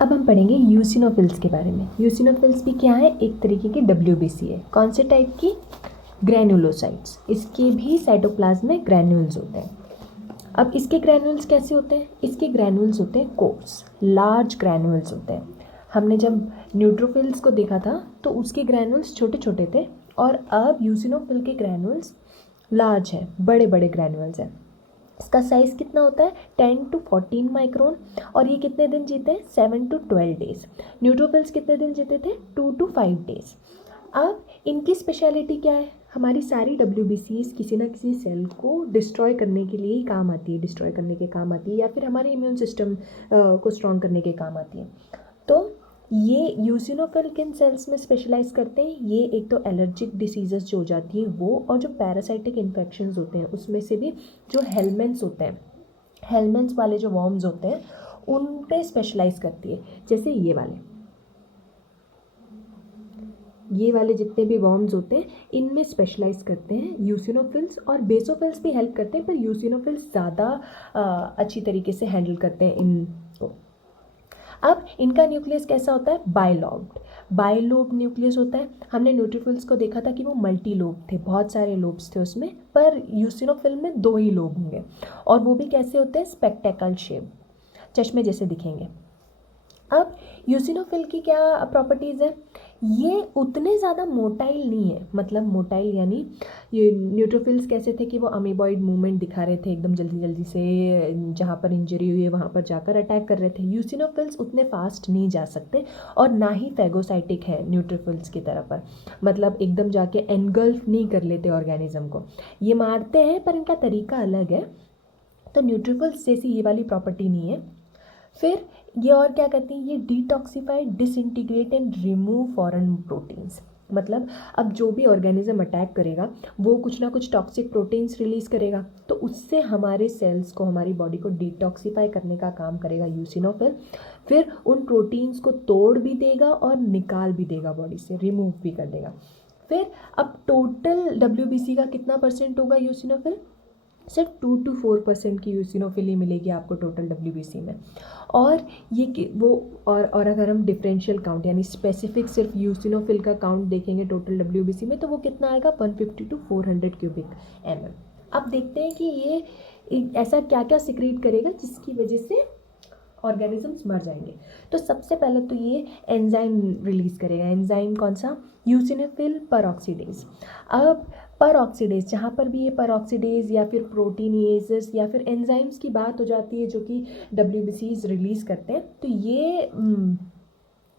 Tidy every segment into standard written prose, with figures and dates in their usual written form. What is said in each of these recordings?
अब हम पढ़ेंगे यूसिनोफिल्स के बारे में। यूसिनोफिल्स भी क्या है, एक तरीके की WBC है। कौन से टाइप की? ग्रैनुलोसाइट्स। इसके भी साइटोप्लाज्म में ग्रैन्यूल्स होते हैं। अब इसके ग्रैन्यूल्स कैसे होते हैं? इसके ग्रैन्यूल्स होते हैं कोर्स, लार्ज ग्रैन्यूल्स होते हैं। हमने जब न्यूट्रोफिल्स को देखा था तो उसके ग्रैन्यूल्स छोटे छोटे थे, और अब यूसिनोफिल के ग्रैन्यूल्स लार्ज हैं, बड़े बड़े ग्रैन्यूल्स हैं। इसका साइज़ कितना होता है? 10 to 14 माइक्रोन। और ये कितने दिन जीते हैं? 7 to 12 डेज। न्यूट्रोफिल्स कितने दिन जीते थे? 2 to 5 डेज। अब इनकी स्पेशलिटी क्या है? हमारी सारी WBCs किसी ना किसी सेल को डिस्ट्रॉय करने के लिए ही काम आती है, डिस्ट्रॉय करने के काम आती है, या फिर हमारे इम्यून सिस्टम को स्ट्रॉन्ग करने के काम आती है। तो ये यूसिनोफिल किन सेल्स में स्पेशलाइज करते हैं? ये एक तो एलर्जिक डिसीजेस जो हो जाती है वो, और जो पैरासाइटिक इन्फेक्शंस होते हैं उसमें से भी जो हेलमेंट्स होते हैं, हेलमेंट्स वाले जो वॉर्म्स होते हैं उन पे स्पेशलाइज करती है। जैसे ये वाले जितने भी वॉर्म्स होते हैं इनमें स्पेशलाइज करते हैं यूसिनोफिल्स, और बेसोफिल्स भी हेल्प करते हैं, पर यूसिनोफिल्स ज़्यादा अच्छी तरीके से हैंडल करते हैं इनको। अब इनका न्यूक्लियस कैसा होता है? बाइलोब्ड, बाइलोब न्यूक्लियस होता है। हमने न्यूट्रोफिल्स को देखा था कि वो मल्टी लोब थे, बहुत सारे लोब्स थे उसमें, पर यूसिनोफिल में 2 ही लोब होंगे, और वो भी कैसे होते हैं? स्पेक्टेकल शेप, चश्मे जैसे दिखेंगे। अब यूसिनोफिल की क्या प्रॉपर्टीज़ है? ये उतने ज़्यादा मोटाइल नहीं है, मतलब मोटाइल यानी ये न्यूट्रोफिल्स कैसे थे कि वो अमीबॉइड मूवमेंट दिखा रहे थे एकदम जल्दी जल्दी से, जहाँ पर इंजरी हुई है वहाँ पर जाकर अटैक कर रहे थे। यूसिनोफिल्स उतने फास्ट नहीं जा सकते, और ना ही फैगोसाइटिक है न्यूट्रोफिल्स की तरह पर, मतलब एकदम जाके एनगल्फ नहीं कर लेते ऑर्गेनिज्म को। ये मारते हैं पर इनका तरीका अलग है। तो न्यूट्रोफिल्स जैसी ये वाली प्रॉपर्टी नहीं है। फिर ये और क्या करती हैं? ये detoxify, disintegrate and remove foreign proteins. मतलब अब जो भी ऑर्गेनिज्म अटैक करेगा वो कुछ ना कुछ टॉक्सिक प्रोटीन्स रिलीज़ करेगा, तो उससे हमारे सेल्स को, हमारी बॉडी को डिटॉक्सिफाई करने का काम करेगा यूसिनोफिल। फिर उन प्रोटीन्स को तोड़ भी देगा और निकाल भी देगा बॉडी से, रिमूव भी कर देगा। फिर अब टोटल WBC का कितना परसेंट होगा यूसिनोफिल? सिर्फ 2 to 4% की यूसिनोफिली मिलेगी आपको टोटल WBC में। और वो और अगर हम डिफरेंशियल काउंट यानी स्पेसिफिक सिर्फ यूसिनोफिल का काउंट देखेंगे टोटल WBC में, तो वो कितना आएगा? 150 to 400 क्यूबिक mm। अब देखते हैं कि ये ऐसा क्या क्या सिक्रीट करेगा जिसकी वजह से ऑर्गेनिजम्स मर जाएंगे। तो सबसे पहले तो ये एंजाइम रिलीज़ करेगा। एंजाइम कौन सा? Eosinophil peroxidase. अब परऑक्सीडेज, जहाँ पर भी ये परऑक्सीडेज या फिर प्रोटीनेजेस या फिर एंजाइम्स की बात हो जाती है जो कि WBCs रिलीज़ करते हैं, तो ये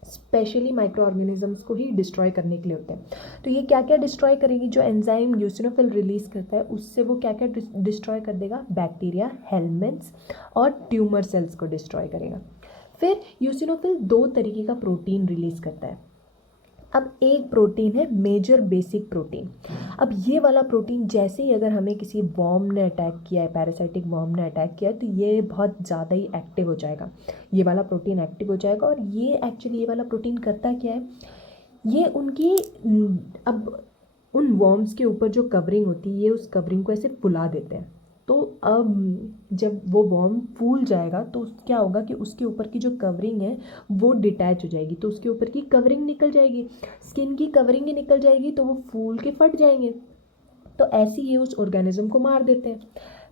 स्पेशली माइक्रो ऑर्गेनिजम्स को ही डिस्ट्रॉय करने के लिए होते हैं। तो ये क्या क्या डिस्ट्रॉय करेगी? जो एंजाइम यूसिनोफिल रिलीज़ करता है उससे वो क्या क्या डिस्ट्रॉय कर देगा? बैक्टीरिया, हेलमेंट्स और ट्यूमर सेल्स को डिस्ट्रॉय करेगा। फिर यूसिनोफिल 2 तरीके का प्रोटीन रिलीज़ करता है। अब एक प्रोटीन है मेजर बेसिक प्रोटीन। अब ये वाला प्रोटीन जैसे ही अगर हमें किसी वॉर्म ने अटैक किया है, पैरासाइटिक वॉर्म ने अटैक किया है, तो ये बहुत ज़्यादा ही एक्टिव हो जाएगा, ये वाला प्रोटीन एक्टिव हो जाएगा। और ये एक्चुअली ये वाला प्रोटीन करता क्या है? ये उनकी अब उन वॉर्म्स के ऊपर जो कवरिंग होती है, ये उस कवरिंग को ऐसे फुला देते हैं। तो अब जब वो वॉर्म फूल जाएगा तो क्या होगा कि उसके ऊपर की जो कवरिंग है वो डिटैच हो जाएगी, तो उसके ऊपर की कवरिंग निकल जाएगी, स्किन की कवरिंग ही निकल जाएगी, तो वो फूल के फट जाएंगे। तो ऐसे ही ये उस ऑर्गेनिज्म को मार देते हैं।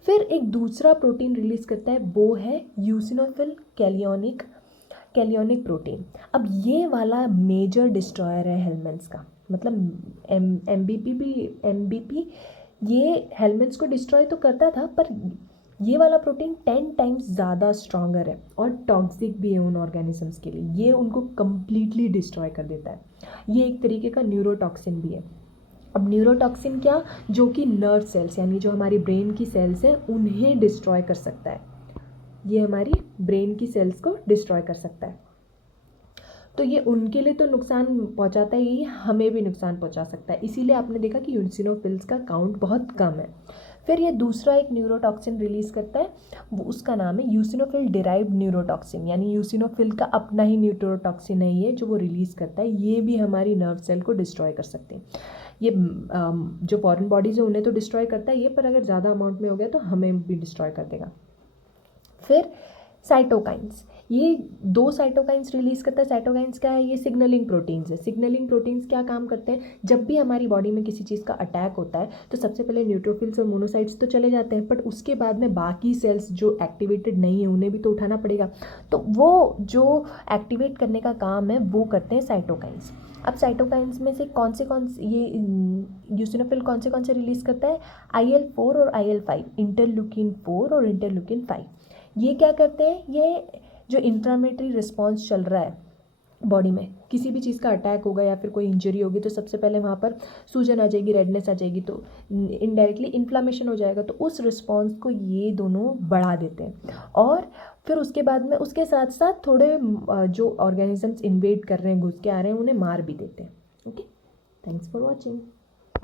फिर एक दूसरा प्रोटीन रिलीज़ करता है, वो है यूसिनोफिल कैलियोनिक प्रोटीन। अब ये वाला मेजर डिस्ट्रॉयर है हेलमेंट्स का, मतलब एमबीपी ये हेलमेंट्स को डिस्ट्रॉय तो करता था, पर ये वाला प्रोटीन 10 टाइम्स ज़्यादा स्ट्रॉन्गर है और टॉक्सिक भी है उन ऑर्गेनिजम्स के लिए। ये उनको कम्प्लीटली डिस्ट्रॉय कर देता है। ये एक तरीके का न्यूरोटॉक्सिन भी है। अब न्यूरोटॉक्सिन क्या? जो कि नर्व सेल्स यानी जो हमारी ब्रेन की सेल्स हैं उन्हें डिस्ट्रॉय कर सकता है। ये हमारी ब्रेन की सेल्स को डिस्ट्रॉय कर सकता है। तो ये उनके लिए तो नुकसान पहुंचाता ही, हमें भी नुकसान पहुंचा सकता है। इसीलिए आपने देखा कि यूसिनोफिल्स का काउंट बहुत कम है। फिर ये दूसरा एक न्यूरोटॉक्सिन रिलीज़ करता है, वो उसका नाम है यूसिनोफिल डिराइव्ड न्यूरोटॉक्सिन, यानी यूसिनोफिल का अपना ही न्यूरोटॉक्सिन है ये जो वो रिलीज़ करता है। ये भी हमारी नर्व सेल को डिस्ट्रॉय कर सकते हैं। ये जो फॉरेन बॉडीज़ है उन्हें तो डिस्ट्रॉय करता है ये, पर अगर ज़्यादा अमाउंट में हो गया तो हमें भी डिस्ट्रॉय कर देगा। फिर साइटोकाइंस, ये 2 साइटोकाइंस रिलीज़ करता है। साइटोकाइंस क्या है? ये सिग्नलिंग प्रोटीन्स है। सिग्नलिंग प्रोटीन्स क्या काम करते हैं? जब भी हमारी बॉडी में किसी चीज़ का अटैक होता है तो सबसे पहले न्यूट्रोफिल्स और मोनोसाइट्स तो चले जाते हैं, बट उसके बाद में बाकी सेल्स जो एक्टिवेटेड नहीं है उन्हें भी तो उठाना पड़ेगा। तो वो जो एक्टिवेट करने का काम है वो करते हैं साइटोकाइंस। अब साइटोकाइंस में से कौन से ये यूसिनोफिल कौन से रिलीज़ करता है? IL-4 और IL-5, इंटरल्यूकिन 4 और इंटरल्यूकिन 5। ये क्या करते हैं? ये जो इंफ्लेमेटरी रिस्पॉन्स चल रहा है बॉडी में, किसी भी चीज़ का अटैक होगा या फिर कोई इंजरी होगी तो सबसे पहले वहाँ पर सूजन आ जाएगी, रेडनेस आ जाएगी, तो इनडायरेक्टली इन्फ्लामेशन हो जाएगा। तो उस रिस्पॉन्स को ये दोनों बढ़ा देते हैं और फिर उसके बाद में उसके साथ साथ थोड़े जो ऑर्गेनिजम्स इन्वेड कर रहे हैं, घुस के आ रहे हैं, उन्हें मार भी देते हैं। Okay, thanks for watching.